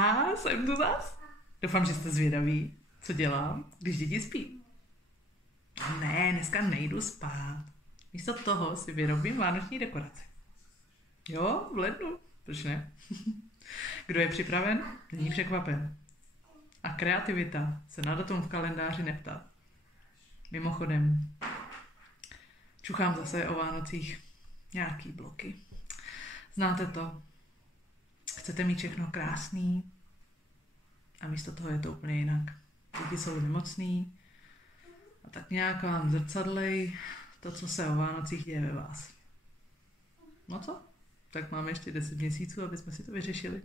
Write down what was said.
A jsem tu zas. Doufám, že jste zvědaví, co dělám, když děti spí. Ne, dneska nejdu spát. Místo toho si vyrobím vánoční dekoraci. Jo, v lednu. Proč ne? Kdo je připraven, není překvapen. A kreativita se na datum v kalendáři neptá. Mimochodem, čuchám zase o Vánocích nějaký bloky. Znáte to? Chcete mít všechno krásný a místo toho je to úplně jinak. Děti jsou nemocný a tak nějak vám zrcadlej to, co se o Vánocích děje ve vás. No co? Tak máme ještě 10 měsíců, aby jsme si to vyřešili.